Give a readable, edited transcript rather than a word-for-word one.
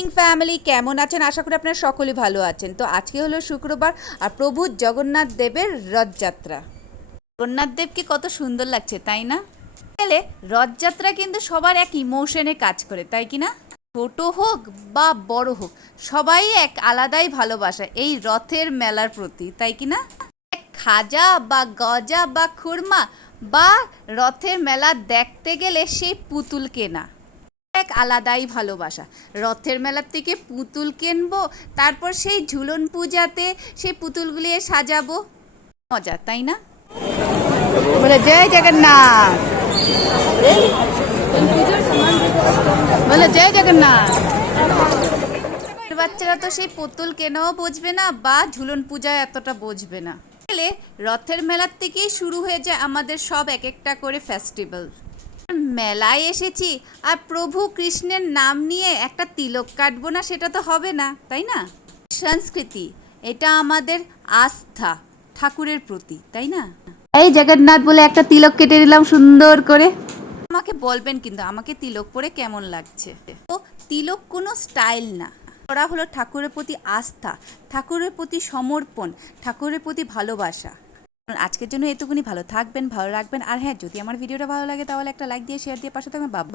Morning family, কেমন আছেন? আশা করি আপনারা সকলেই ভালো আছেন। তো আজকে হলো শুক্রবার আর প্রভু জগন্নাথ দেবের রথযাত্রা। জগন্নাথ দেবকে কত সুন্দর লাগছে, তাই না? গেলে রথযাত্রা কিন্তু সবার এক ইমোশনে কাজ করে, তাই কি না? ছোট হোক বা বড় হোক, সবাই এক আলাদাই ভালোবাসা এই রথের মেলার প্রতি, তাই কি না? খাজা বা গজা বা খুরমা বা রথের মেলা দেখতে গেলে সেই পুতুল কেনা এক আলাদাই ভালোবাসা। রথের মেলার থেকে পুতুল কিনবো, তারপর সেই ঝুলন পূজাতে সেই পুতুলগুলি সাজাবো, মজা, তাই না? বলে জয় জগন্নাথ, বলে জয় জগন্নাথ। বাচ্চারা তো সেই পুতুল কেনাও বুঝবে না বা ঝুলন পূজা এতটা বুঝবে না। রথের মেলার থেকেই শুরু হয়ে যায় আমাদের সব এক একটা করে ফেস্টিভ্যাল। মেলায় এসেছি আর প্রভু কৃষ্ণের নাম নিয়ে একটা তিলক কাটবো না, সেটা তো হবে না, তাই না? সংস্কৃতি, এটা আমাদের আস্থা ঠাকুরের প্রতি, তাই না? এই জগন্নাথ বলে একটা তিলক কেটে নিলাম সুন্দর করে। আমাকে বলবেন কিন্তু আমাকে তিলক পরে কেমন লাগছে। তো তিলক কোনো স্টাইল না, ওরা হলো ঠাকুরের প্রতি আস্থা, ঠাকুরের প্রতি সমর্পণ, ঠাকুরের প্রতি ভালোবাসা। আজকের জন্য এটুকুনি। ভালো থাকবেন, ভালো রাখবেন, আর হ্যাঁ, যদি আমার ভিডিওটা ভালো লাগে তাহলে একটা লাইক দিয়ে শেয়ার দিয়ে পাশে থাকবেন। বাবা।